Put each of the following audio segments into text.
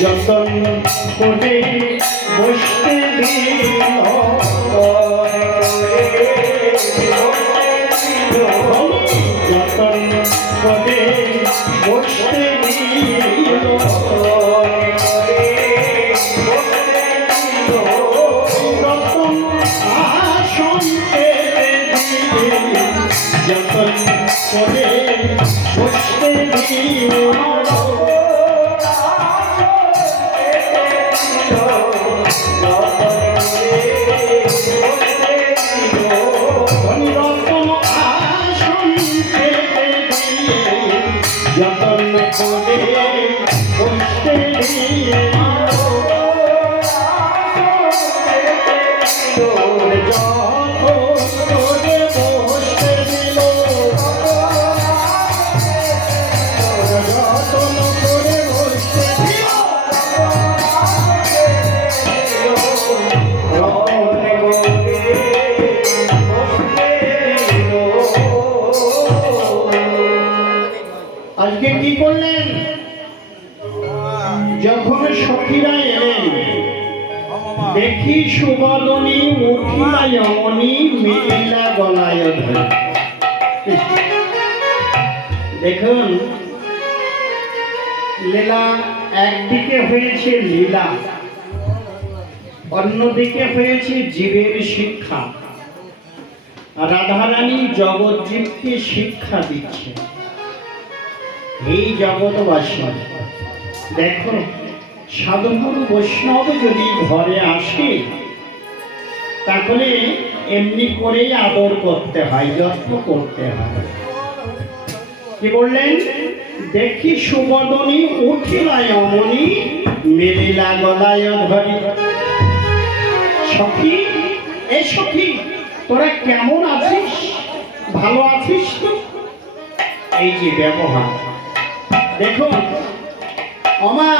যতন করে বসতে দিল যতন করে বসতে দিল রতন আসন যতন করে বসতে দিল যতন করে বসতে দিল আজকে কি করলেন? যখন সখীরা এলেন, দেখি সুবদনী উঠিলা যমনী মিলিলা গলায় ধরে। দেখুন, লীলা একদিকে হয়েছে লীলা, অন্যদিকে হয়েছে জীবের শিক্ষা। রাধারানী জগৎজীবকে শিক্ষা দিচ্ছে। এই জগৎবাসী দেখো, সাধুগুরু বৈষ্ণব যদি ঘরে আসে তাহলে এমনি করেই আদর করতে হয়, যত্ন করতে হয়। কি বললেন? দেখি সুবদনী উঠিলা যমনী মিলিলা গলায় ধরি। সখী, এ সখী, তোরা কেমন আছিস? ভালো আছিস তো? এই যে ব্যবহার দেখুন। অমা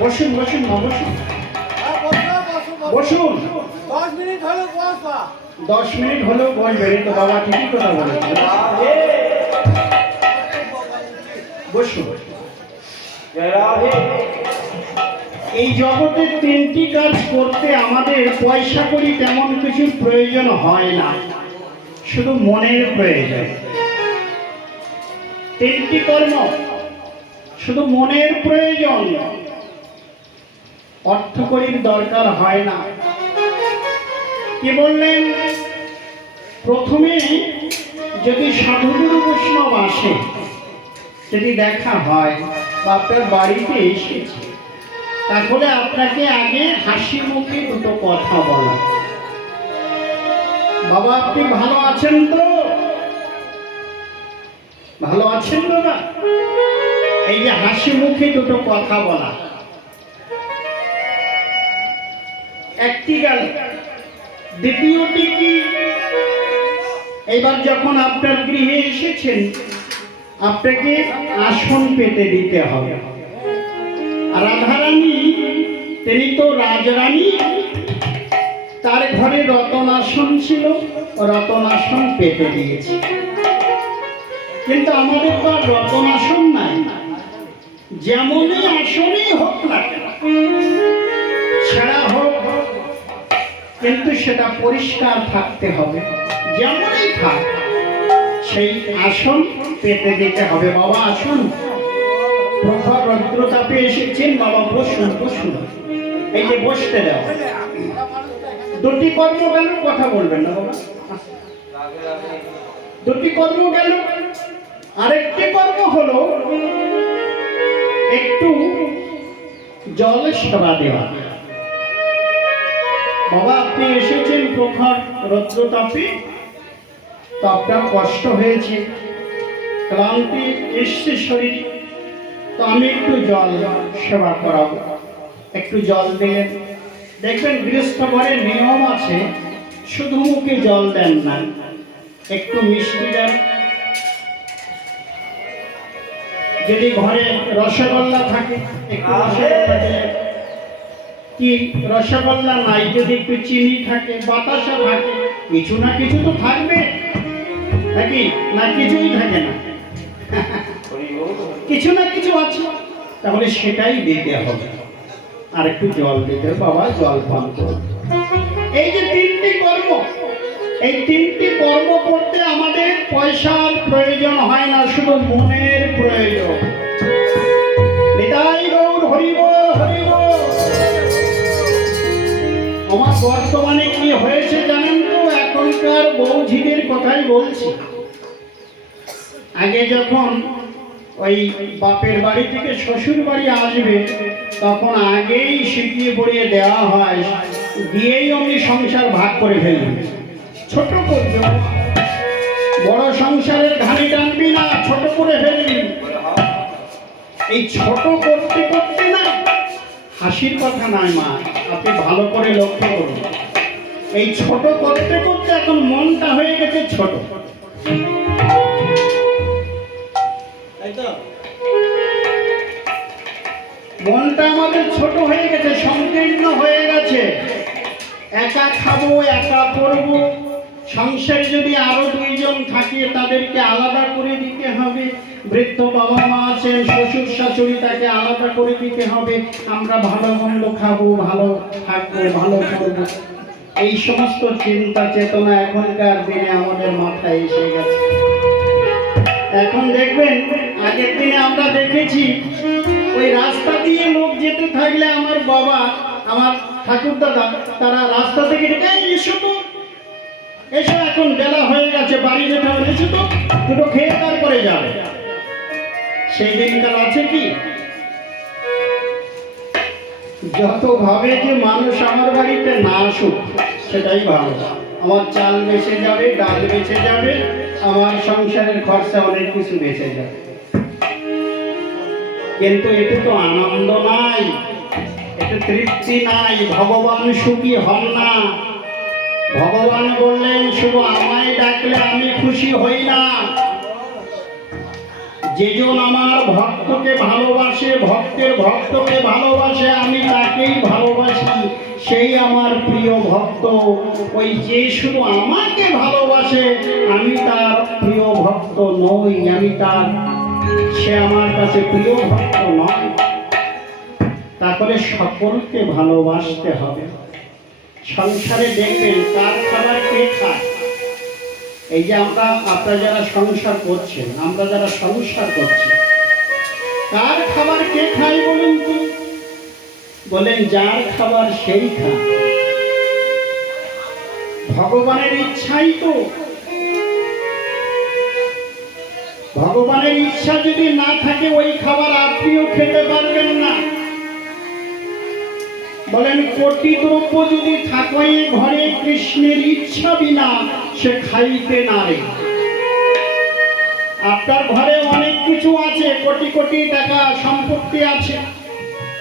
বসুন, বসুন, বসুন, বসুন। 10 মিনিট হলো বসবা। 10 মিনিট হলেও বসবে তো বাবা, ঠিকই কথা বলেছে। বসুন। এই জগতে 3টি কাজ করতে আমাদের পয়সা করি তেমন কিছু প্রয়োজন হয় না, শুধু মনের প্রয়োজন। 3টি কর্ম, শুধু মনের প্রয়োজন, অর্থকরীর দরকার হয় না। কি বললেন? প্রথমে যদি সাধুগুরু বৈষ্ণব আসে, যদি দেখা হয় বা আপনার বাড়িতে এসেছে, তাহলে আপনাকে আগে হাসি মুখে দুটো কথা বলা। বাবা, আপনি ভালো আছেন তো? ভালো আছেন বাবা? এই যে হাসি মুখে দুটো কথা বলা, একটি গেল। দ্বিতীয়টি কি? এবার যখন আপনার গৃহে এসেছেন, আপনাকে আসন পেতে দিতে হবে। রাধারানী, তিনি তো রাজরানী, তার ঘরে রতনাসন ছিল, রতনাসন পেতে দিয়েছে। কিন্তু আমাদের তো আর রতনাসন নাই। যেমনই আসনই হোক না কেন, ছেঁড়া হোক, কিন্তু সেটা পরিষ্কার থাকতে হবে। যেমনই থাক, সেই আসন পেতে দিতে হবে। বাবা আসুন, প্রখর রৌদ্রতাপে এসেছেন, বাবা বসুন, বসুন। এই যে বসতে দাও। 2টি কর্ম গেল, কথা বলবেন না বাবা। 2টি কর্ম গেল। আরেকটি কর্ম হলো একটু জল সেবা দেওয়া। বাবা, আপনি এসেছেন প্রখর রৌদ্রতাপে, তো আপনার কষ্ট হয়েছে, ক্লান্তি এসছে শরীর, তো আমি একটু জল সেবা করাবো। একটু জল দিলেন। দেখবেন গৃহস্থ ঘরে নিয়ম আছে, শুধু মুখে জল দেন না, একটু মিষ্টি দেন। যদি ঘরে রসগোল্লা থাকে একটু রসগোল্লা দিলে, কি রসগোল্লা নাই যদি একটু চিনি থাকে, বাতাসা থাকে, কিছু না কিছু তো থাকবে নাকি? না কিছুই থাকে না, কিছু না কিছু আছে, তাহলে সেটাই দিতে হবে। আর একটু জল দিতে, বাবা জল পান করো। এই যে তিনটি কর্ম, এই তিনটি কর্ম করতে আমাদের পয়সার প্রয়োজন হয় না, শুধু মনের প্রয়োজন। নিতাই গৌর হরি বল, হরি বল। আমার বর্তমানে কি হয়েছে জানেন তো? এখনকার বৌঝিদের কথাই বলছি। আগে যখন ওই বাপের বাড়ি থেকে শ্বশুর বাড়ি আসবে, তখন আগেই শিখিয়ে পড়িয়ে দেওয়া হয়, দিয়েই অমনি সংসার ভাগ করে ফেলবে। ছোট করবে, বড় সংসারের ঘানি টানবি না, ছোট করে ফেলবি। এই ছোট করতে করতে না, হাসির কথা নয় মা, আপনি ভালো করে লক্ষ্য করুন, এই ছোট করতে করতে এখন মনটা হয়ে গেছে ছোট। তাই তো? মনটা আমাদের ছোট হয়ে গেছে, সংকীর্ণ হয়ে গেছে। একা খাবো, একা পড়বো, সংসারে যদি আরো দুইজন থাকে তাদেরকে আলাদা করে দিতে হবে। বৃদ্ধ বাবা মা আছেন, শ্বশুর শাশুড়ি, তাকে আলাদা করে দিতে হবে। আমরা ভালো মন্দ খাবো, ভালো থাকবো, ভালো করবো, এই সমস্ত চিন্তা চেতনা এখনকার দিনে আমাদের মাথায় এসে গেছে। এখন দেখবেন, আগের দিনে আমরা দেখেছি ওই রাস্তা দিয়ে লোক যেতে থাকলে আমার বাবা, আমার ঠাকুর দাদা, তারা রাস্তা থেকে ডেকে, এসো তো, এসো, এখন বেলা হয়ে গেছে, বাড়ি যেতে হবে, এসো তো, দুটো খেয়ে তারপরে যাবে। সেই দিনকার আছে কি? যত ভাবে যে মানুষ আমার বাড়িতে না আসুক সেটাই ভালো, আমার চাল বেঁচে যাবে, ডাল বেঁচে যাবে, আমার সংসারের খরচা অনেক কিছু বেঁচে যাবে। কিন্তু এতে তো আনন্দ নাই, এতে তৃপ্তি নাই, ভগবান সুখী হন না। ভগবান বললেন, শুধু আমায় ডাকলে আমি খুশি হই না। যেজন আমার ভক্তকে ভালোবাসে, ভক্তের ভক্তকে ভালোবাসে, আমি তাকেই ভালোবাসি, সেই আমার প্রিয় ভক্ত। ওই যে শুধু আমাকে ভালোবাসে, আমি তার প্রিয় ভক্ত নই, আমি তার, সে আমার কাছে প্রিয় ভক্ত নয়। তারপরে সকলকে ভালোবাসতে হবে। সংসারে দেখবেন কার খাবার কে খায়। এই যে আপনারা যারা সংসার করছেন, আমরা যারা সংসার করছি, কার খাবার কে খায় বলুন তো? বলেন, যার খাবার সেই খায়। ভগবানের ইচ্ছাই তো। ভগবানের ইচ্ছা যদি না থাকে, ওই খাবার আপনিও খেতে পারবেন না। বলেন, কোটি দ্রব্য যদি থাকে ঘরে, কৃষ্ণের ইচ্ছা বিনা সে খাইতে নারে। আপনার ঘরে অনেক কিছু আছে, কোটি কোটি টাকা সম্পত্তি আছে,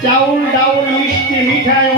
চাউল ডাউল মিষ্টি মিঠাই অনেক